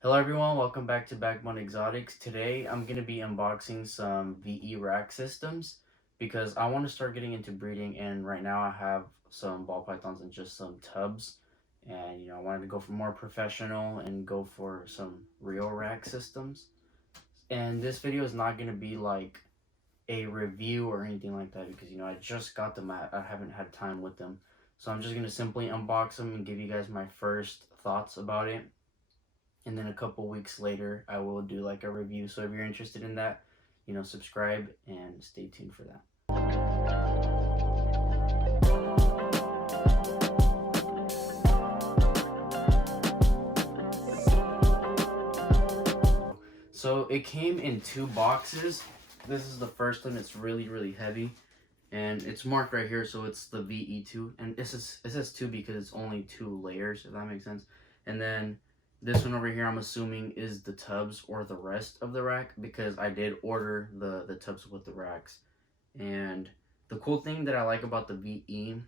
Hello everyone, welcome back to Backbone Exotics. Today I'm going to be unboxing some VE rack systems because I want to start getting into breeding, and right now I have some ball pythons and just some tubs, and I wanted to go for more professional and go for some real rack systems. And this video is not going to be like a review or anything like that because I just got them. I haven't had time with them. So I'm just going to simply unbox them and give you guys my first thoughts about it, and then a couple weeks later I will do like a review. So if you're interested in that, subscribe and stay tuned for that. So it came in two boxes. This is the first one. It's really heavy, and it's marked right here, so it's the VE2, and it says 2 because it's only 2 layers, if that makes sense. And then this one over here, I'm assuming, is the tubs or the rest of the rack, because I did order the tubs with the racks. And the cool thing that I like about the VE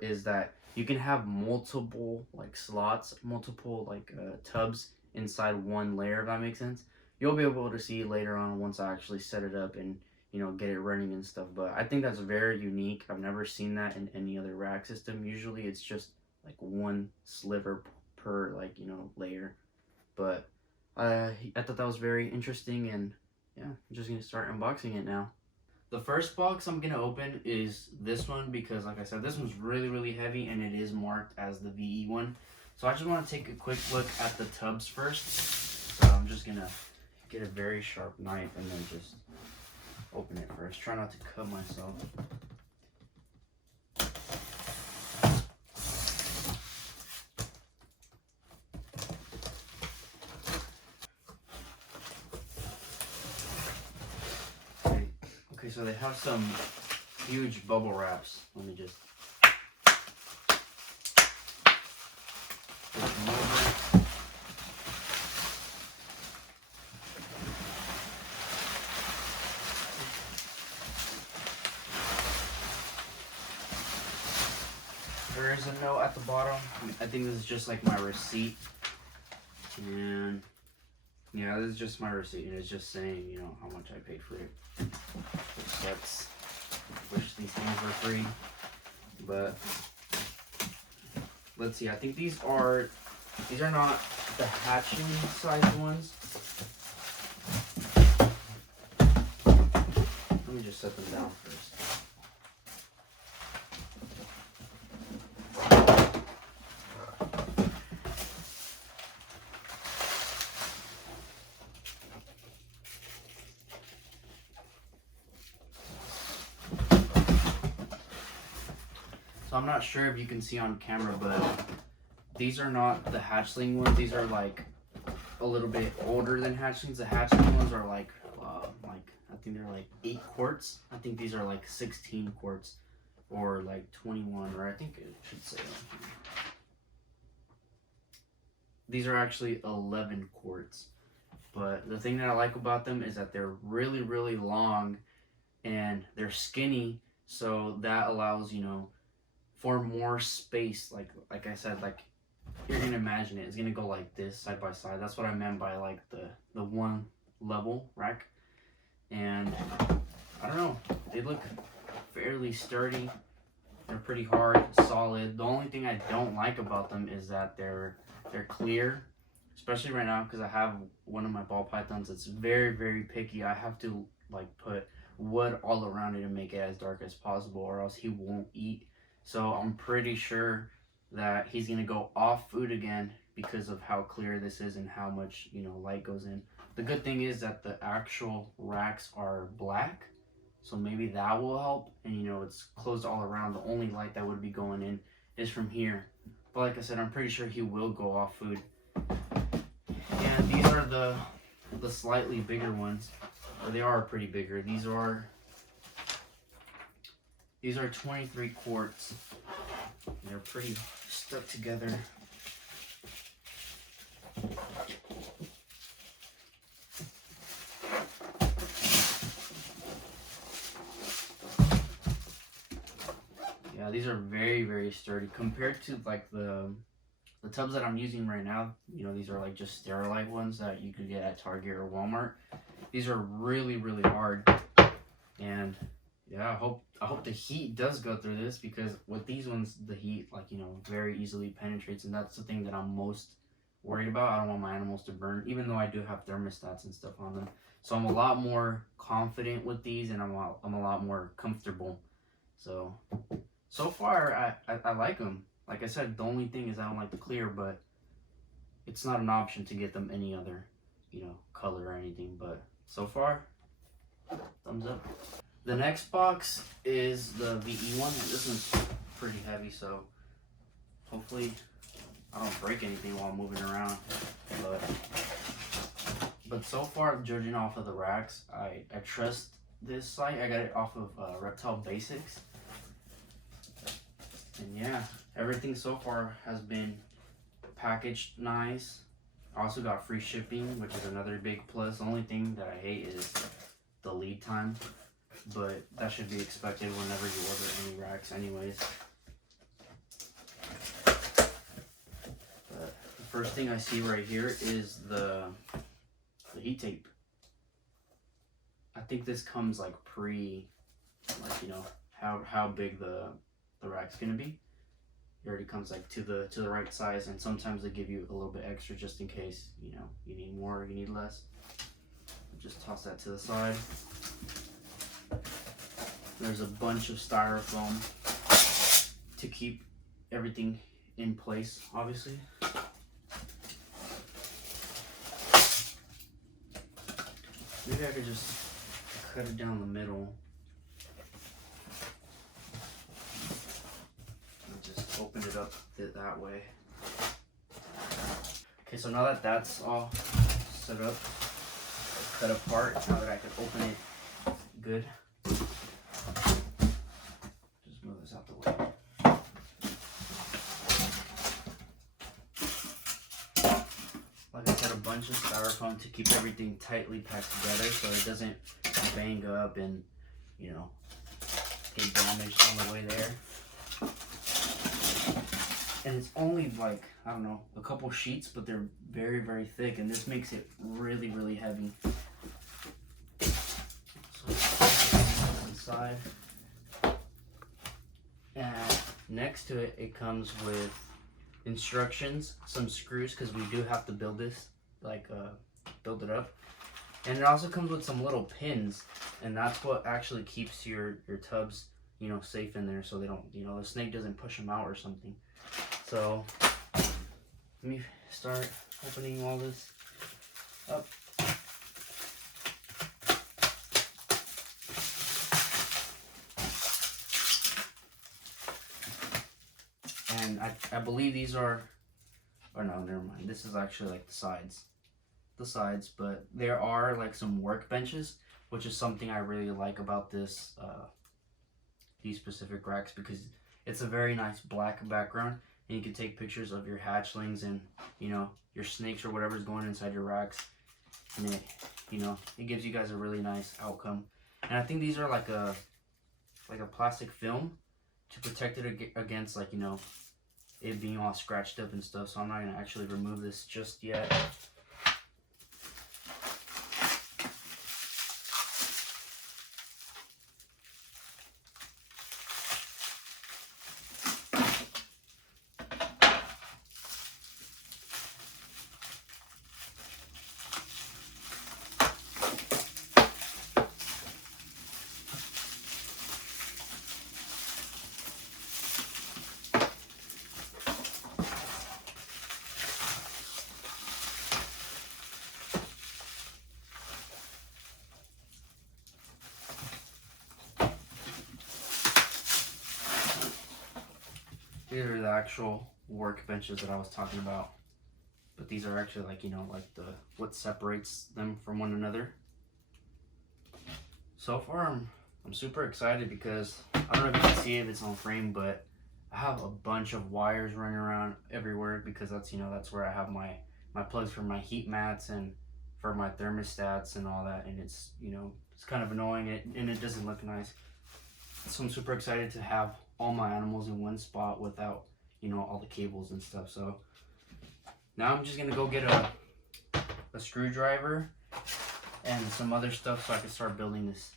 is that you can have multiple like slots, multiple like tubs inside one layer, if that makes sense. You'll be able to see later on once I actually set it up and get it running and stuff. But I think that's very unique. I've never seen that in any other rack system. Usually it's just like one sliver per like layer. But I thought that was very interesting, and yeah, I'm just gonna start unboxing it now. The first box I'm gonna open is this one because, like I said, this one's really heavy and it is marked as the VE one. So I just want to take a quick look at the tubs first. So I'm just gonna get a very sharp knife and then just open it first. Try not to cut myself. Okay, so they have some huge bubble wraps. Let me just flip them over. There is a note at the bottom. I think this is just like my receipt. And yeah, this is just my receipt, and it's just saying, how much I paid for it. Which wish these things were free. But let's see. I think these are not the hatchling size ones. Let me just set them down first. So I'm not sure if you can see on camera, but these are not the hatchling ones. These are like a little bit older than hatchlings. The hatchling ones are like I think they're like 8 quarts. I think these are like 16 quarts or like 21, or I think it should say on here. These are actually 11 quarts. But the thing that I like about them is that they're really long and they're skinny, so that allows, for more space. Like I said, like you're gonna imagine it's gonna go like this side by side. That's what I meant by like the one level rack. And I don't know, they look fairly sturdy. They're pretty hard, solid. The only thing I don't like about them is that they're clear, especially right now because I have one of my ball pythons that's very picky. I have to like put wood all around it and make it as dark as possible, or else he won't eat. So I'm pretty sure that he's gonna go off food again because of how clear this is and how much light goes in. The good thing is that the actual racks are black, so maybe that will help. And it's closed all around. The only light that would be going in is from here. But like I said, I'm pretty sure he will go off food. And these are the slightly bigger ones, or they are pretty bigger. These are 23 quarts. They're pretty stuck together. Yeah, these are very sturdy compared to like the The tubs that I'm using right now, you know, these are like just sterilite ones that you could get at Target or Walmart. These are really, really hard. And yeah, I hope the heat does go through this, because with these ones, the heat, like, you know, very easily penetrates, and that's the thing that I'm most worried about. I don't want my animals to burn, even though I do have thermostats and stuff on them. So I'm a lot more confident with these, and I'm a lot more comfortable. So far, I like them. Like I said, the only thing is I don't like the clear, but it's not an option to get them any other, you know, color or anything. But so far, thumbs up. The next box is the VE one. This one's pretty heavy, so hopefully I don't break anything while moving around. But so far, judging off of the racks, I trust this site. I got it off of Reptile Basics. And yeah, everything so far has been packaged nice. I also got free shipping, which is another big plus. The only thing that I hate is the lead time, but that should be expected whenever you order any racks anyways. But the first thing I see right here is the heat tape. I think this comes like like, you know, how big the rack's gonna be. It already comes like to the right size, and sometimes they give you a little bit extra just in case, you know, you need more or you need less. Just toss that to the side. There's a bunch of styrofoam to keep everything in place, obviously. Maybe I could just cut it down the middle. Open it up that way. Okay, so now that that's all set up, cut apart, now that I can open it good, just move this out the way. Like I said, a bunch of styrofoam to keep everything tightly packed together so it doesn't bang up and, you know, get damaged on the way there. And it's only like, I don't know, a couple sheets, but they're very, very thick, and this makes it really, really heavy. So inside. And next to it, it comes with instructions, some screws, because we do have to build this, like build it up. And it also comes with some little pins, and that's what actually keeps your tubs, you know, safe in there, so they don't, you know, the snake doesn't push them out or something. So let me start opening all this up. And I believe these are, or no, never mind. This is actually like the sides, but there are like some workbenches, which is something I really like about this, these specific racks, because it's a very nice black background. And you can take pictures of your hatchlings and, you know, your snakes or whatever's going inside your racks, and it, you know, it gives you guys a really nice outcome. And I think these are like a plastic film to protect it against, like, you know, it being all scratched up and stuff. So I'm not gonna actually remove this just yet. These are the actual workbenches that I was talking about. But these are actually, like, you know, like what separates them from one another. So far, I'm super excited because I don't know if you can see if it's on frame, but I have a bunch of wires running around everywhere, because that's, you know, that's where I have my plugs for my heat mats and for my thermostats and all that. And it's, you know, it's kind of annoying, and it doesn't look nice. So I'm super excited to have all my animals in one spot without, you know, all the cables and stuff. So Now I'm just gonna go get a screwdriver and some other stuff so I can start building this.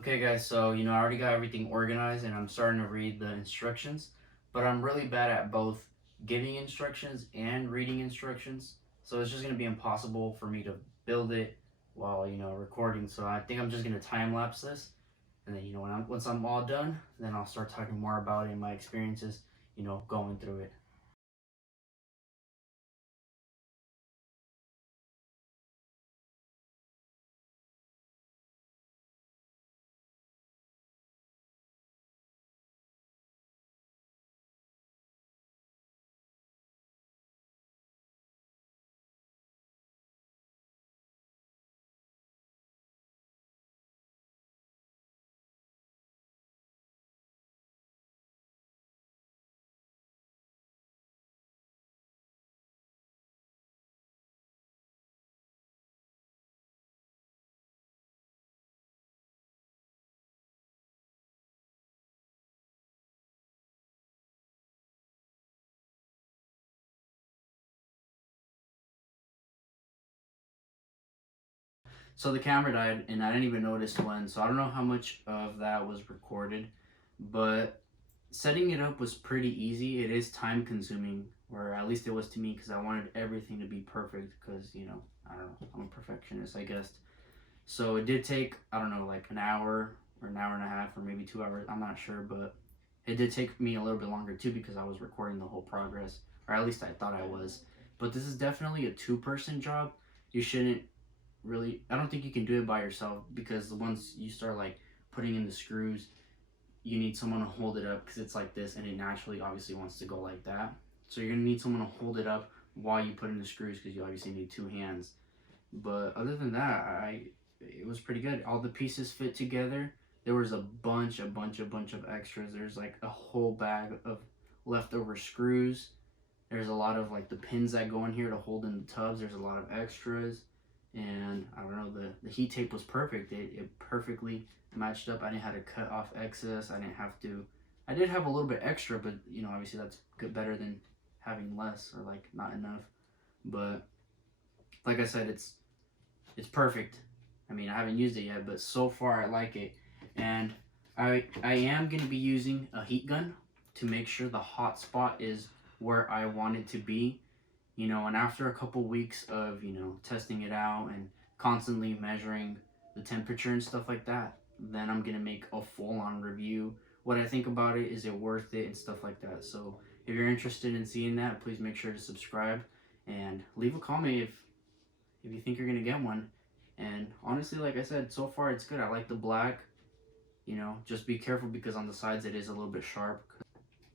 Okay guys, so I already got everything organized and I'm starting to read the instructions, but I'm really bad at both giving instructions and reading instructions. So it's just gonna be impossible for me to build it while recording. So I think I'm just gonna time lapse this, and then once I'm all done, then I'll start talking more about it and my experiences, going through it. So the camera died, and I didn't even notice when. So I don't know how much of that was recorded, but setting it up was pretty easy. It is time consuming, or at least it was to me, because I wanted everything to be perfect. Because I don't know, I'm a perfectionist, I guess. So it did take, I don't know, like an hour or an hour and a half, or maybe 2 hours. I'm not sure, but it did take me a little bit longer too because I was recording the whole progress, or at least I thought I was. But this is definitely a two-person job. You shouldn't really, I don't think you can do it by yourself, because once you start like putting in the screws, you need someone to hold it up because it's like this and it naturally obviously wants to go like that. So you're gonna need someone to hold it up while you put in the screws because you obviously need two hands. But other than that, it was pretty good. All the pieces fit together. There was a bunch of extras. There's like a whole bag of leftover screws. There's a lot of like the pins that go in here to hold in the tubs. There's a lot of extras, and I don't know, the heat tape was perfect. It perfectly matched up. I didn't have to cut off excess. I didn't have to. I did have a little bit extra, but obviously that's good, better than having less or like not enough. But like I said, it's perfect. I mean, I haven't used it yet, but so far I like it. And I am going to be using a heat gun to make sure the hot spot is where I want it to be. And after a couple weeks of, testing it out and constantly measuring the temperature and stuff like that, then I'm going to make a full-on review. What I think about it, is it worth it, and stuff like that. So if you're interested in seeing that, please make sure to subscribe and leave a comment if you think you're gonna get one. And honestly, like I said, so far it's good. I like the black. Just be careful because on the sides it is a little bit sharp.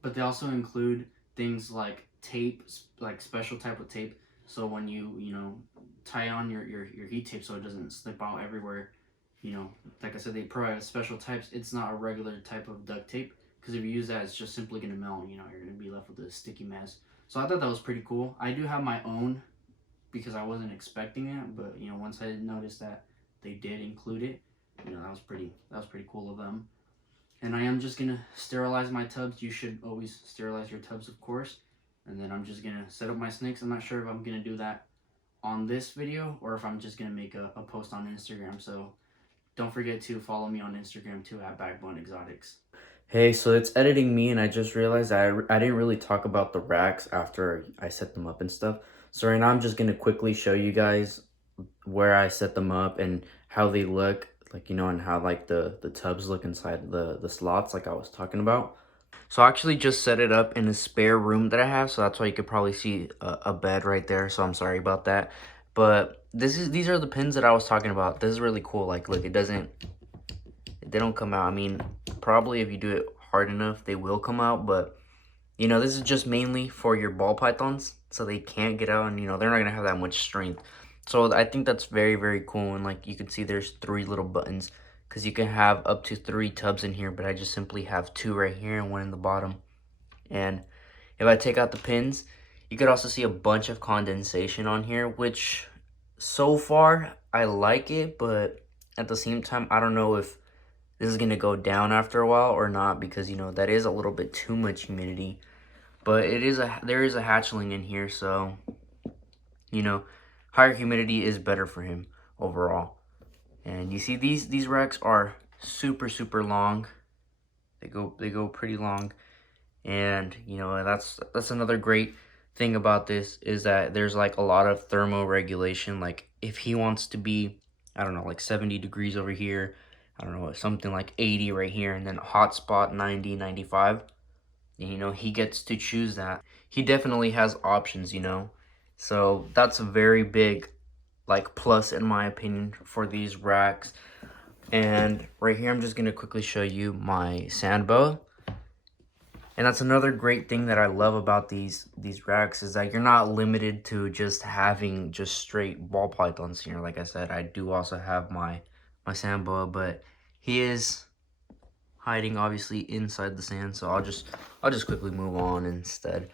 But they also include things like tape, like special type of tape. So when you tie on your heat tape so it doesn't slip out everywhere. Like I said, they provide special types. It's not a regular type of duct tape, because if you use that, it's just simply gonna melt. You're gonna be left with a sticky mess. So I thought that was pretty cool. I do have my own because I wasn't expecting it, but once I noticed that they did include it, that was pretty cool of them. And I am just gonna sterilize my tubs. You should always sterilize your tubs, of course. And then I'm just gonna set up my snakes. I'm not sure if I'm gonna do that on this video or if I'm just gonna make a post on Instagram. So don't forget to follow me on Instagram too, at Backbone Exotics. Hey, so it's editing me, and I just realized I didn't really talk about the racks after I set them up and stuff. So right now I'm just gonna quickly show you guys where I set them up and how they look, like and how like the tubs look inside the slots, like I was talking about. So I actually just set it up in a spare room that I have, so that's why you could probably see a bed right there. So I'm sorry about that, but these are the pins that I was talking about. This is really cool. Like, look, they don't come out. I mean, probably if you do it hard enough, they will come out, but this is just mainly for your ball pythons, so they can't get out, and they're not gonna have that much strength. So I think that's very, very cool. And like you can see, there's 3 little buttons, because you can have up to 3 tubs in here, but I just simply have 2 right here and 1 in the bottom. And if I take out the pins, you could also see a bunch of condensation on here, which so far I like it, but at the same time, I don't know if this is gonna go down after a while or not, because that is a little bit too much humidity. but there is a hatchling in here, so you know, higher humidity is better for him overall. And you see these racks are super long. They go pretty long, and you know that's another great thing about this is that there's like a lot of thermo regulation. Like if he wants to be, I don't know, like 70 degrees over here, I don't know, something like 80 right here, and then hot spot 90, 95. And, you know, he gets to choose that. He definitely has options, you know. So that's a very big like plus in my opinion for these racks. And right here I'm just gonna quickly show you my sand boa. And that's another great thing that I love about these racks is that you're not limited to just having just straight ball pythons here. Like I said, I do also have my sand boa, but he is hiding obviously inside the sand, so I'll just quickly move on instead.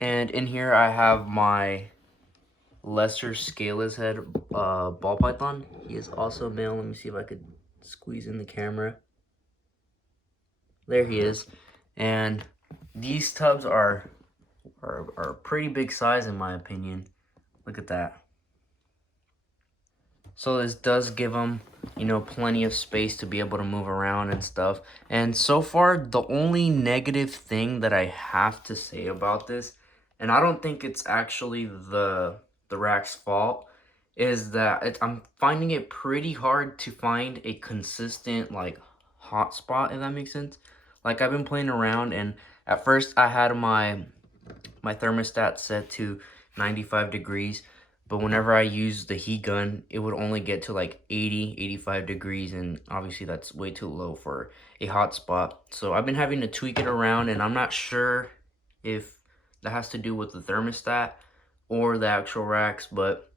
And in here I have my lesser scaleless head ball python. He is also male. Let me see if I could squeeze in the camera. There he is. And these tubs are pretty big size in my opinion. Look at that. So this does give them, you know, plenty of space to be able to move around and stuff. And so far, the only negative thing that I have to say about this, and I don't think it's actually the rack's fault, is that I'm finding it pretty hard to find a consistent like hotspot, if that makes sense. Like I've been playing around, and at first I had my thermostat set to 95 degrees, but whenever I used the heat gun, it would only get to like 80, 85 degrees, and obviously that's way too low for a hot spot. So I've been having to tweak it around, and I'm not sure if that has to do with the thermostat or the actual racks, but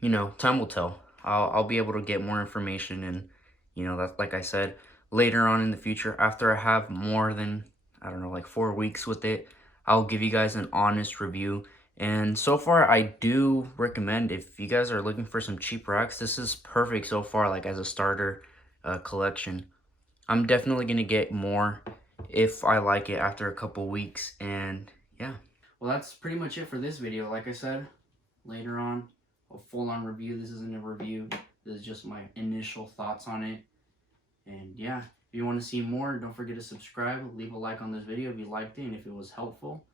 you know, time will tell. I'll be able to get more information, and you know, that's like I said, later on in the future, after I have more than, I don't know, like 4 weeks with it, I'll give you guys an honest review. And so far, I do recommend, if you guys are looking for some cheap racks, this is perfect so far, like as a starter collection. I'm definitely gonna get more if I like it after a couple weeks, and yeah. Well, that's pretty much it for this video. Like I said, later on, a full-on review. This isn't a review. This is just my initial thoughts on it. And yeah, if you want to see more, don't forget to subscribe. Leave a like on this video if you liked it and if it was helpful.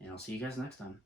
And I'll see you guys next time.